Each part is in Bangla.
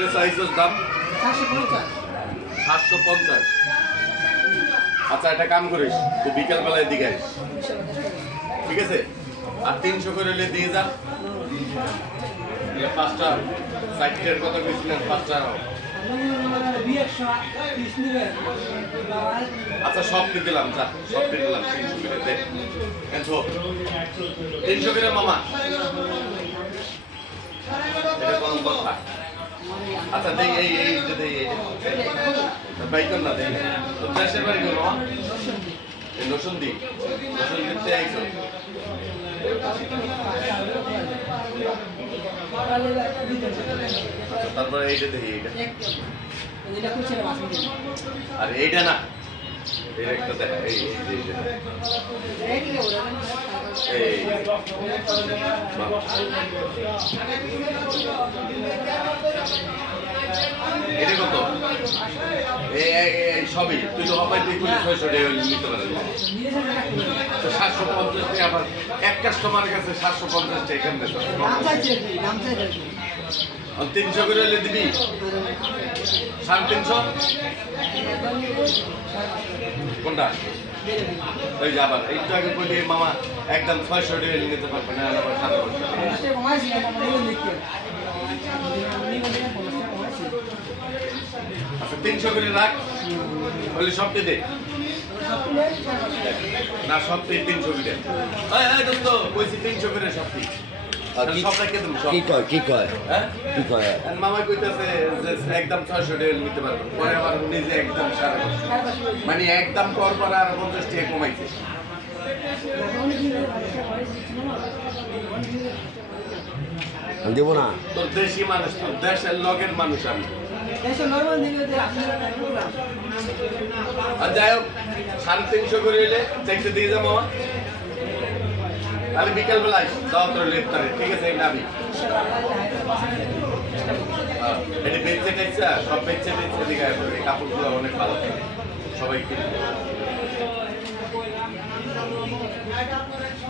ভিতরে চাইছস দাম? সাতশো পঞ্চাশ। আচ্ছা একটা কাম করিস তুই বিকেল বেলায় দিকে আইস। ঠিক আছে? আর তিনশো করে হলে দিয়ে যা। পাঁচটা সাইটের কথা কইছিলেন পাঁচটা। আচ্ছা সব দিয়ে দিলাম যা সব দিয়ে দিলাম তিনশো করে দে। তিনশো করে মামা। এটা কোন কথা আচ্ছা দেই, এই এই যে দেই, এই বাইকন না, দেই। তো দেশের বাড়ি এই নসুন্দি নসুন্দিতে আচ্ছা তারপরে এইটা দেখি এইটা। আর এইটা না, এই একটা দেখা এই। এটা কত? সবই। তুই তো হবাই তুই তো সাতশো পঞ্চাশ টাকা আবার এক কাস্টমারের কাছে সাতশো পঞ্চাশ টাকা এখানে তিনশো করে হলে দিবি? সাড়ে তিনশো? কোনটা? ওই যে আবার একটু আগে বলি মামা একদম ছয়শো টাকা নিতে পারবে না আবার সাতশো আচ্ছা তিনশো করে রাখ বলি সবটি দে। না সবটি তিনশো করে এই, এই দোস্ত বলছি তিনশো করে আর কি- দেবো কয় কি কয়? হ্যাঁ? কি কয়? মামা কইতাছে যে একদম ছয়শো টাকা নিতে পারব। পরে আবার নিজে একদম মানে একদম পর পর আর পঞ্চাশ টাকা কমাইছে। আমি না। তোর দেশি মানুষ তোর দেশের লগের মানুষ আমি। আর যাই হোক সাড়ে তিনশো করে এলে চাইতে দিয়ে যাব মামা। তাহলে বিকেল বেলায় দাও তোর লেফটারে ঠিক আছে এই নাবি। হ্যাঁ, এটা বেচে টেচছে সব বেচে টেচছে দিকে কাপড়গুলো অনেক ভালো সবাই কিনবে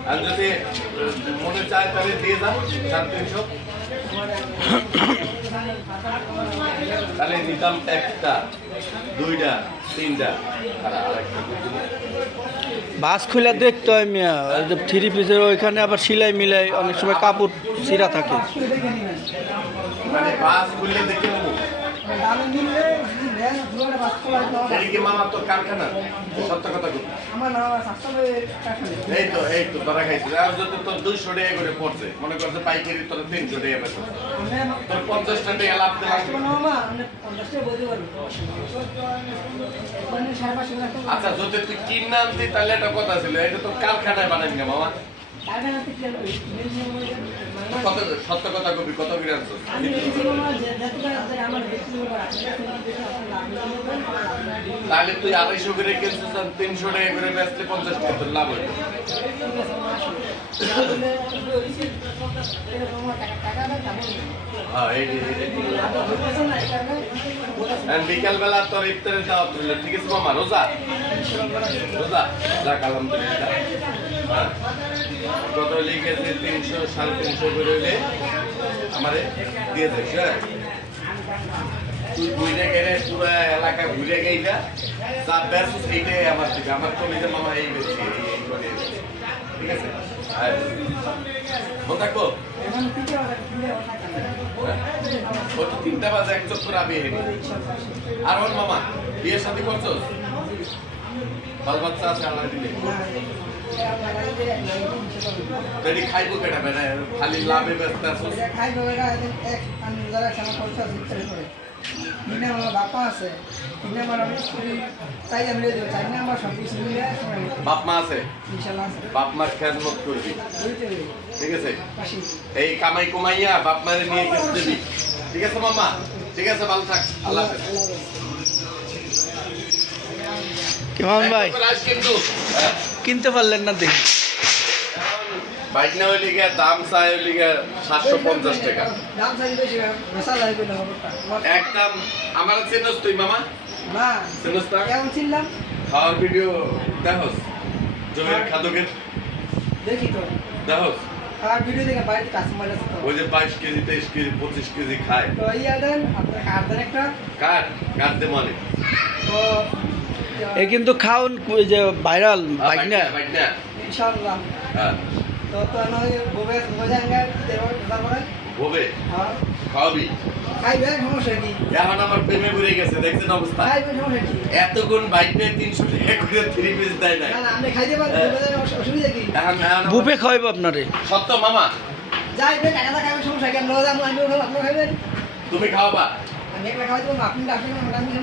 আর যদি মনে চায় তাহলে দিয়ে যাও সাড়ে তিনশো। তাহলে নিতাম একটা দুইটা তিনটা আর আরেকটা। বাস খুলে দেখতে হয় মিয়া ওই যে থ্রি পিসের ওইখানে আবার সিলাই মিলাই অনেক সময় কাপড় চিরা থাকে। পাইকারি তোর তিনশো আচ্ছা যদি তুই কিনে তাহলে একটা কথা ছিল। এটা তো কারখানায় বানাই না মামা। সত্য কথা কবি কত তাহলে তুই আড়াইশো করে কিনছিস আর তিনশো টাকা করে বেচলে পঞ্চাশ টাকা তোর লাভ হইবে হ্যাঁ এই বিকাল বেলা তোর ইফতারের দাওয়াত ঠিক আছে মামা? রোজা? রোজা? যাক আলহামদুলিল্লাহ। হ্যাঁ কত লিখেছে তিনশো, সাড়ে তিনশো করে হইলে আমারে দিয়ে দিস হ্যাঁ? তুই ঘুরে গেলে পুরো এলাকা ঘুরে গেইলা, যা ব্যস্ত সেইটাই আমার দিকে আমার তো নিজের মামা এই বেশি। ঠিক আছে? আর থাকব? ও তো তিনটা বাজে, এক চক্কর আমি আর ওর মামা বিয়ের সাথে করছ? বাল বাচ্চা আছে, আল্লাহ দিলে। যদি খাইবো কেটা বেটা খালি লাভে ব্যস্ত আছো বাপা আছে তিনে আমার আমি চাইলে মিলে দেবো চাই না আমার সব কিছু মিলে বাপ মা আছে? ইনশাল্লাহ আছে। বাপ মার খেয়াল করবি। ঠিক আছে? এই কামাই কমাইয়া বাপ মারে নিয়ে কিছু দিবি। ঠিক আছে মামা ঠিক আছে ভালো থাক। আল্লাহ হাফেজ। কেমন ভাই। আস কিন্তু? কিনতে পারলেন না দেখি। বাইক না হইলে গিয়ে দাম চাই হইলে গিয়ে সাতশো পঞ্চাশ টাকা। একদম আমার চেনস তুই মামা? না। চেনস না কেমন চিনলাম। খাওয়ার ভিডিও দেখোস। জমির খাদকের। দেখি তো। দেখোস? আর ভিডিও দেখে বাড়িতে কাস্টমার আছে ওই যে কেজি তেইশ কেজি পঁচিশ কেজি খায়। তো ইয়া দেন আপনার দেন একটা। কার? কার দে মানে তো এ কিন্তু খাওন যে ভাইরাল বাইক না? বাইক না ইনশাআল্লাহ। হ্যাঁ। তো তো নয় ববে বোঝাঙ্গা দেওয়ার তারপরে? হবে হ্যাঁ। খাওয়াবি? খাইবেন সমস্যা কি? এখন আমার প্রেমে ঘুরে গেছে দেখছেন অবস্থা? খাইবেন সমস্যা কি? এতক্ষণ বাইক নিয়ে তিনশো টাকা করে থ্রি পিস দেয় না না না আপনি খাইতে পারেন হ্যাঁ। অসুবিধা কি? খাওয়াইবো আপনারে। সত্য মামা। যাইবেন টাকাটা খাইবেন সমস্যা আমি আপনি খাইবেন তুমি খাওয়াবা।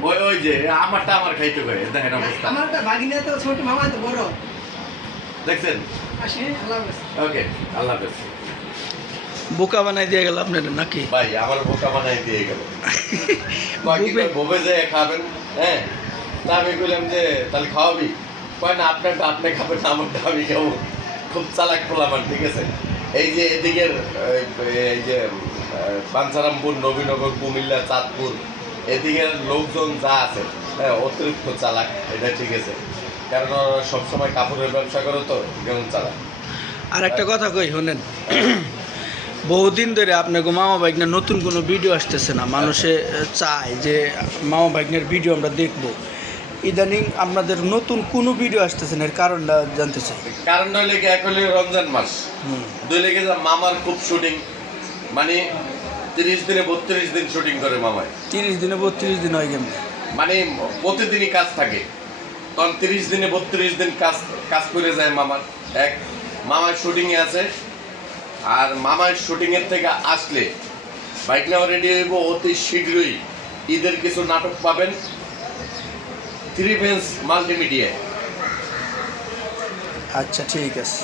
ওই ওই যে আমারটা আমার খাইতে পারে দেখেন অবস্থা। আমার একটা ভাগিনা তো ছোট মামা তো বড়। দেখছেন? আসি আল্লাহ হাফেজ। ওকে আল্লাহ হাফেজ। বোকা বানাই দিয়ে গেল আপনারা নাকি? ভাই আমার বোকা বানাই দিয়ে গেল। ভোবে যে খাবেন? হ্যাঁ? তা আমি বললাম যে তাহলে খাওয়াবি? কয় না আপনারটা আপনি খাবেন আমারটা আমি খাব। খুব চালাক পোলামান ঠিক আছে? এই যে এদিকের এই- যে পাঞ্চারামপুর নবীনগর কুমিল্লা চাঁদপুর এদিকের লোকজন যা আছে হ্যাঁ অতিরিক্ত চালাক এটা ঠিক আছে। কারণ সবসময় কাপড়ের ব্যবসা করে তো যেমন চালাক। আর একটা কথা কই শোনেন। বহুদিন ধরে আপনাকে মামা বাইকনের নতুন কোনো ভিডিও আসতেছে না। মানুষে চায় যে মামা বাইকনের ভিডিও আমরা দেখব। ইদানিং আপনাদের নতুন কোনো ভিডিও আসতেছে না এর কারণটা জানতে চাই। কারণ হলে কি এক হলে রমজান মাস। দুই লেগে মামার খুব শুটিং। মানে তিরিশ দিনে বত্রিশ দিন শুটিং করে মামায় তিরিশ দিনে বত্রিশ দিন হয় কেমন মানে প্রতিদিনই কাজ থাকে। তখন তিরিশ দিনে বত্রিশ দিন কাজ কাজ করে যায় মামার। এক মামার শুটিংয়ে আছে। আর মামার শুটিংয়ের থেকে আসলে বাইক নেওয়া রেডি হইব অতি শীঘ্রই। ঈদের কিছু নাটক পাবেন। থ্রি ফেন্স মাল্টিমিডিয়ায় আচ্ছা ঠিক আছে।